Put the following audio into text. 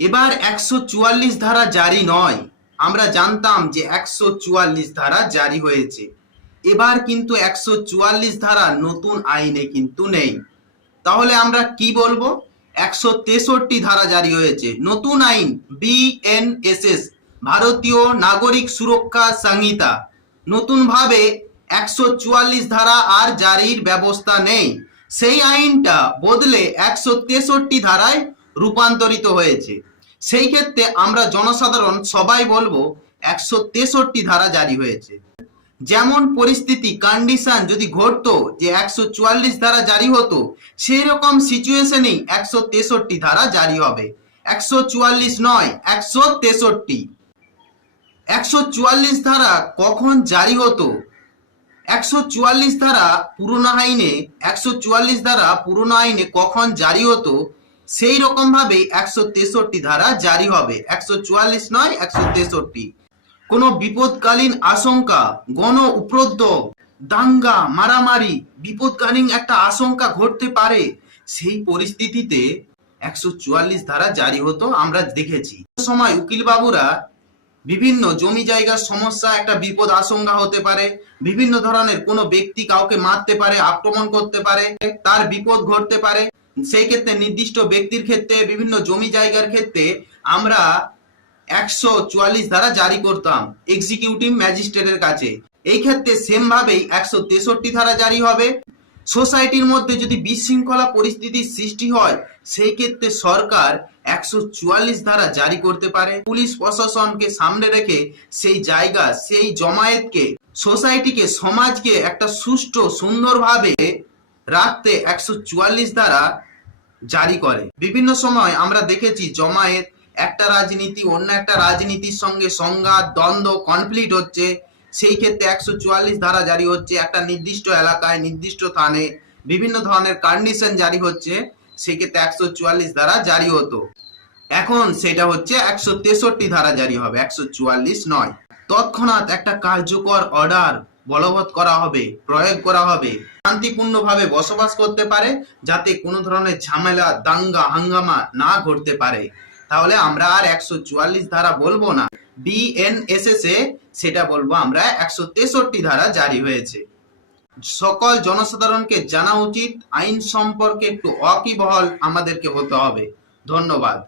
এবার একশো চুয়াল্লিশ ধারা জারি নয়। আমরা জানতাম যে একশো চুয়াল্লিশ ধারা জারি হয়েছে। এবার কিন্তু একশো চুয়াল্লিশ ধারা নতুন আইনে কিন্তু নেই। তাহলে আমরা কি বলব? একশো তেষট্টি ধারা জারি হয়েছে। নতুন আইন বিএনএসএস ভারতীয় নাগরিক সুরক্ষা সংহিতা। নতুনভাবে একশো চুয়াল্লিশ ধারা আর জারির ব্যবস্থা নেই। সেই আইনটা বদলে একশো তেষট্টি ধারায় রূপান্তরিত হয়েছে। সেই ক্ষেত্রে আমরা জনসাধারণ সবাই বলব একশো তেষট্টি ধারা জারি হয়েছে। যেমন পরিস্থিতি কন্ডিশন যদি ঘটতো যে একশো চুয়াল্লিশ ধারা জারি হতো সেই রকম সিচুয়েশনেই একশো তেষট্টি ধারা জারি হবে। একশো চুয়াল্লিশ নয়, একশো তেষট্টি। একশো চুয়াল্লিশ ধারা কখন জারি হতো? একশো চুয়াল্লিশ ধারা পুরনো আইনে, একশো চুয়াল্লিশ ধারা পুরনো আইনে কখন জারি হতো? সেই রকম ভাবে একশো তেষট্টি ধারা জারি হবে। একশো চুয়াল্লিশ নয়, একশো তেষট্টি। কোনো বিপদকালীন আশঙ্কা, গণ উপদ্রব দাঙ্গা, মারামারি, বিপদকালীন একটা আশঙ্কা ঘটতে পারে, সেই পরিস্থিতিতে একশো চুয়াল্লিশ ধারা জারি হতো আমরা দেখেছি। সময় উকিল বাবুরা বিভিন্ন জমি জায়গার সমস্যা, একটা বিপদ আশঙ্কা হতে পারে, বিভিন্ন ধরনের কোনো ব্যক্তি কাউকে মারতে পারে, আক্রমণ করতে পারে, তার বিপদ ঘটতে পারে, সেই ক্ষেত্রে নির্দিষ্ট ব্যক্তির ক্ষেত্রে, বিভিন্ন জমি জায়গার ক্ষেত্রে আমরা একশো চুয়াল্লিশ ধারা জারি করতাম এক্সিকিউটিভ ম্যাজিস্ট্রেটের কাছে। এই ক্ষেত্রে সেম ভাবেই একশো তেষট্টি ধারা জারি হবে। সোসাইটির মধ্যে যদি বিশৃঙ্খলা পরিস্থিতির সৃষ্টি হয়, সেই ক্ষেত্রে সরকার একশো চুয়াল্লিশ ধারা জারি করতে পারে। পুলিশ প্রশাসনকে সামনে রেখে সেই জায়গা, সেই জমায়েতকে, সোসাইটিকে, সমাজকে একটা সুষ্ঠু, সুন্দরভাবে রাখতে একশো চুয়াল্লিশ ধারা জারি করে। বিভিন্ন সময় আমরা দেখেছি জমায়েত একটা রাজনীতি, অন্য একটা রাজনীতির সঙ্গে সংঘাত, দ্বন্দ্ব কনফ্লিক্ট হচ্ছে। সেই ক্ষেত্রে একশো চুয়াল্লিশ ধারা জারি হচ্ছে, একটা নির্দিষ্ট এলাকায়, নির্দিষ্ট স্থানে বিভিন্ন ধরনের কন্ডিশন জারি হচ্ছে, সেই ক্ষেত্রে একশো চুয়াল্লিশ ধারা জারি হতো। এখন সেটা হচ্ছে একশো তেষট্টি ধারা জারি হবে, একশো চুয়াল্লিশ নয়। তৎক্ষণাৎ একটা কার্যকর অর্ডার বলবৎ করা হবে, প্রয়োগ করা হবে, শান্তিপূর্ণভাবে বসবাস করতে পারে, যাতে কোনো ধরনের ঝামেলা, দাঙ্গা, হাঙ্গামা না ঘটতে পারে। তাহলে আমরা আর একশো চুয়াল্লিশ ধারা বলব না। বিএনএসএস এ সেটা বলব আমরা, একশো তেষট্টি ধারা জারি হয়েছে। সকল জনসাধারণকে জানা উচিত, আইন সম্পর্কে একটু অকিবহল আমাদেরকে হতে হবে। ধন্যবাদ।